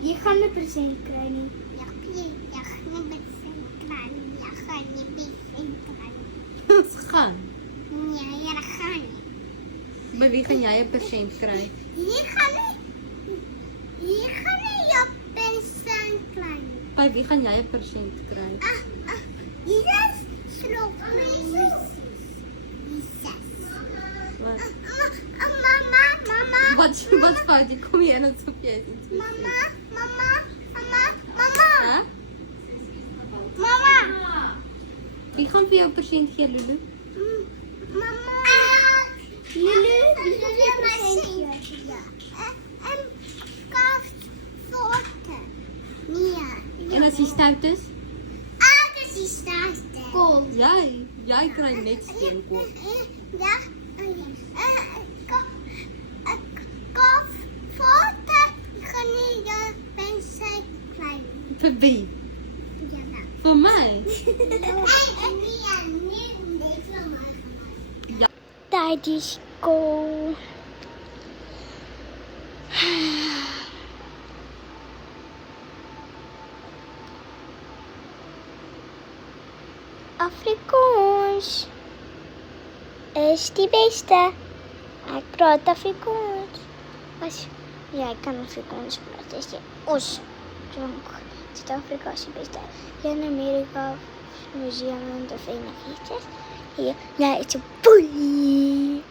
Jy gaan 'n persent kry nie. Ja, jy gaan nie besend kry nie. Jy gaan nie besend kry nie. Ons gaan. Nee, jy gaan nie. By wie gaan jy 'n persent kry? Jy gaan nie jou besend kry nie. By wie gaan jy 'n persent kry? Jesus, sloop Jesus. Wat? Mama. Wat fout? Jy kom hier en asof jy is iets. Mama. Hæ? Mama. Wie gaan vir jou 'n persent gee, Lulu? Mama. Lulu, wie wil gaan jy jy my persent sien? gee? Kaft sorte. Nee. En as jy stout is? Dis die staarste. Kol. Jy kry net steenkop. Ja. Kaft sorte. Ek gaan nie jou pensel kry nie. Vir wie? Ja. Vir my? Daddy school. Afrikaans is die beste. Ek praat Afrikaans. As jy kan Afrikaans praat, is jy drink. Suid-Afrika is die beste. Hier in Amerika, New Zealand of enigiets. Hier, jy is 'n boelie.